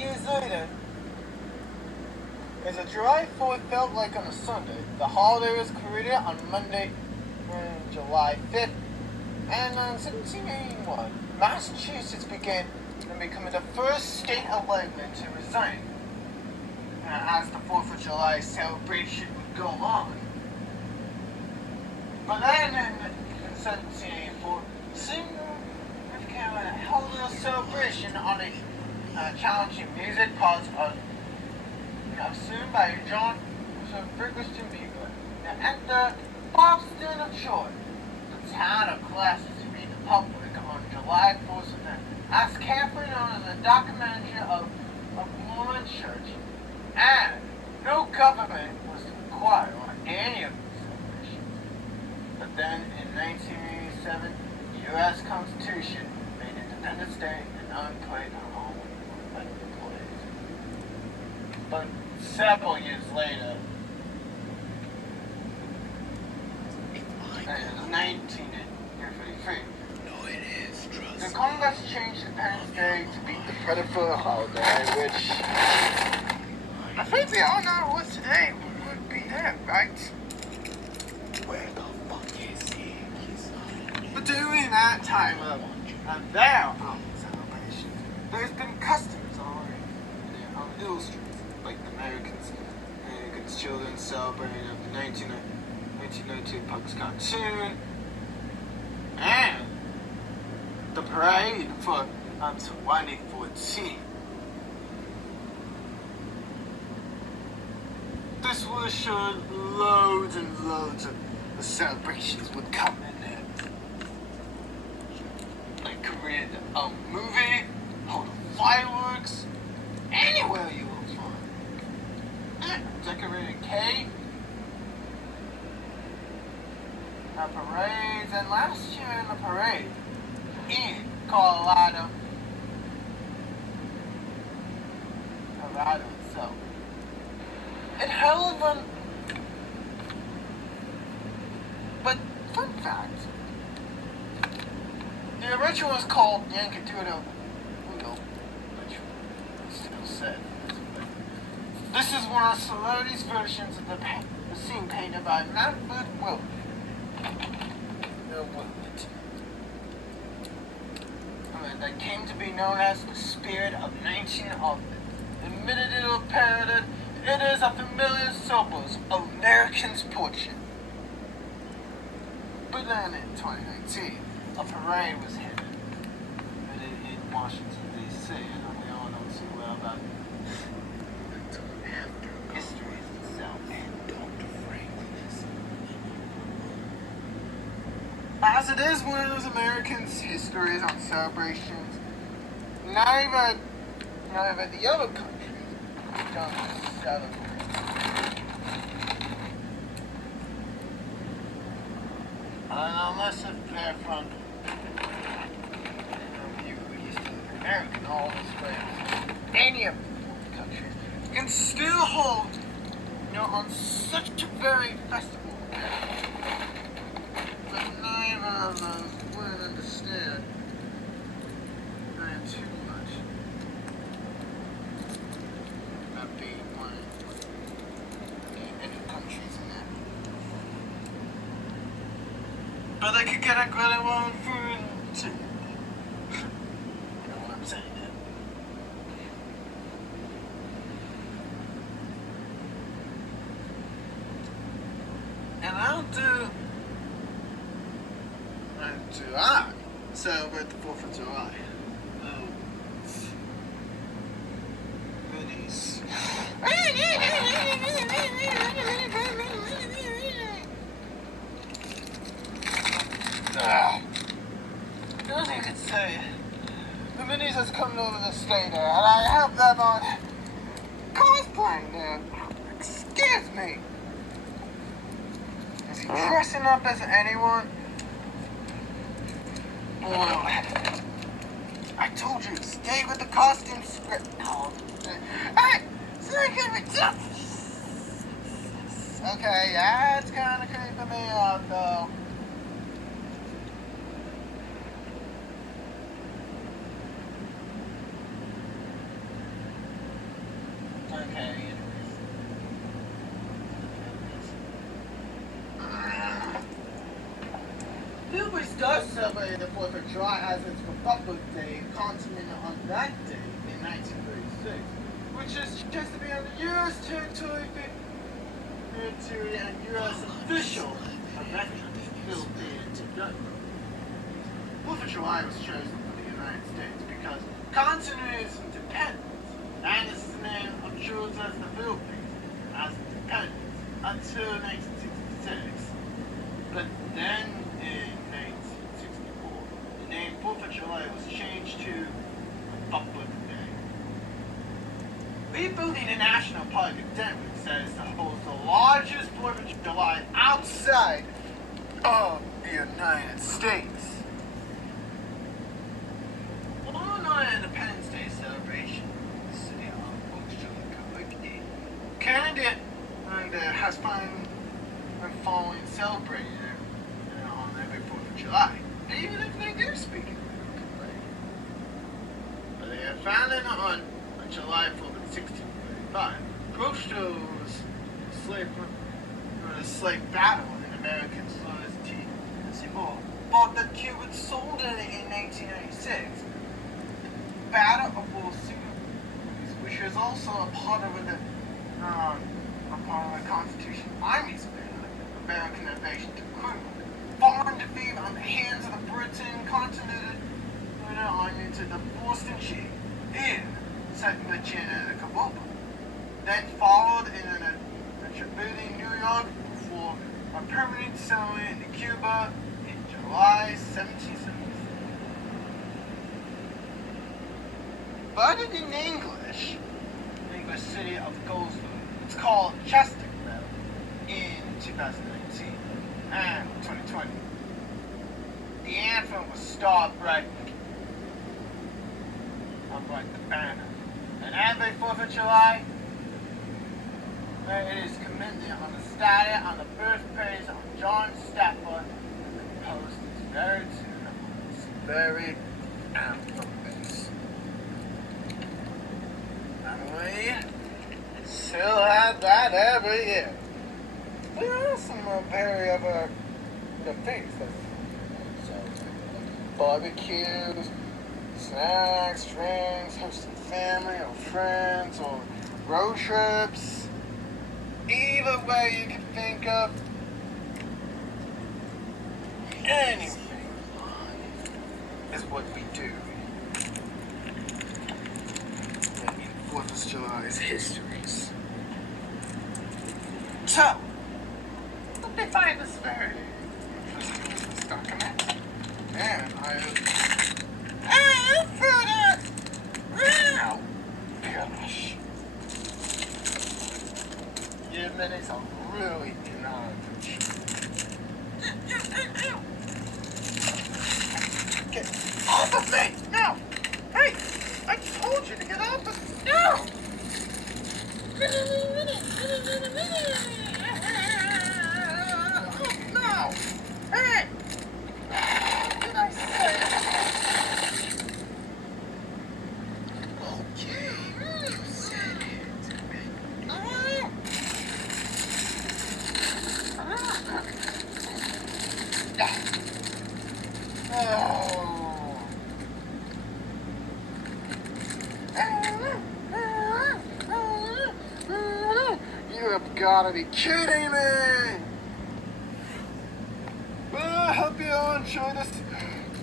years later, as a July 4th felt like on a Sunday, the holiday was created on Monday, July 5th, and in 1781, Massachusetts began becoming the first state elected to resign. As the 4th of July celebration would go on. But then in 1784, significant held a celebration on a challenging music caused assumed by John Ferguson people. At the Boston of Shore, the town of classes to read the public on July 4th event, as carefully known as a documentary of Mormon Church, and no government was required on any of these celebrations. But then in 1987, the U.S. Constitution made Independence Day an unpaid holiday for employees. But several years later, in 1933, the Congress changed Independence Day to be the Predator holiday, which I think we all know what today would be there, right? Where the fuck is he? But during that time of their celebration, there's been customs on Hill Street, like the Americans children celebrating the 1992 Puck's cartoon, and the parade for 2014. This would have shown loads and loads of the celebrations would come in there. Like create a movie, hold fireworks, anywhere you will find. Decorated cake, parades, and last year in the parade in Colorado itself, it held one. But fun fact, the original was called Yankadoodle Udo, which is still said. This is one of the celebrities' versions of the scene painted by Manfred Wilbert. That came to be known as the Spirit of 1911. Admitted it or parroted, it is a familiar symbol of Americans' portrait. But then in 2019, a parade was held in Washington, D.C., and we all know too well about history itself. And Dr. Franklin's. As it is one of those Americans' histories on celebrations, neither the other countries don't celebrate. Unless if they're from American, all this way, any of the countries can still hold, on such a very festival. But neither of us would understand too much about being one of any countries in that. But they could get a credit one food too. You know what I'm saying? And I celebrate the 4th of July. Oh, goodies. As you could say, the minis has come over the state and I have them on cosplaying there. Excuse me. Is he dressing up as anyone? Well, I told you, stay with the costume script. No. Hey, so I can be tough. Okay, that's kind of creeping me out, though. Okay, Philippines does celebrate the 4th of July as its Republic Day, continental on that day in 1936, which is just to be on the U.S. territory and U.S. official event still being done. 4th of July was chosen for the United States because continental is independent, and it's the name of chose as the Philippines as independence until 1966. But then in 1964, the name 4th of July was changed to Republic Day. Rebuilding the National Park in Denver says to host the largest 4th of July outside of the United States. On our Independence Day celebration, the city of Oakland, Canada has been following celebrating it on every 4th of July, even if they do speak in American. But they are founded on July 4th of 1635. Grosto's slave battle in American sovereignty fought that Cuban sold it in 1896. Battle of Bull City, which is also a part of the Constitution Army's American invasion to Cuba. Foreign defeat on the hands of the Britain continental army to the Boston Chief in Second Virginia and Cuba. Then followed in a tribute in New York for a permanent settlement in Cuba in July 1776. But in English city of Goldsboro, it's called Chesterfield in 2019 and 2020. The anthem was Star Bright like the banner. And every 4th of July, it is commended on the statue on the birthplace of John Stafford, who composed this very tune of this very anthem. And we still have that every year. There are some very other things that barbecues, snacks, drinks, hosting family or friends, or road trips. Either way you can think of, anything is what we do. In 4th of July's histories. So, they find this very interesting this document. And gosh. Your minutes are really not. Get off of me! No! Hey! I told you to get off of me! No! Oh, no! Hey! What did I say? Okay, you said it. You have gotta be kidding me! Well, I hope you all enjoy this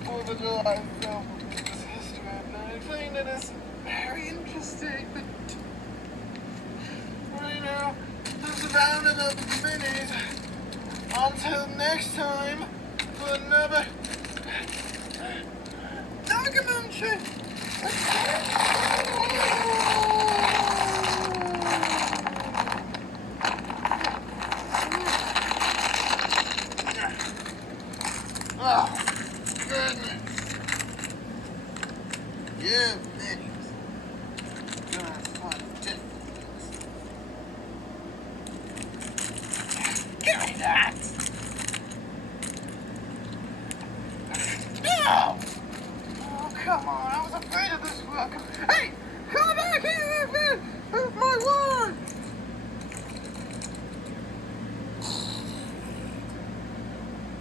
4th of July film. This history I find it is very interesting. Right now, this is rounding up the minis. Until next time, for another documentary. Oh, goodness. Yeah, minis. Gonna find different. Give me that. No! Oh, come on. I was afraid of this welcome. Hey!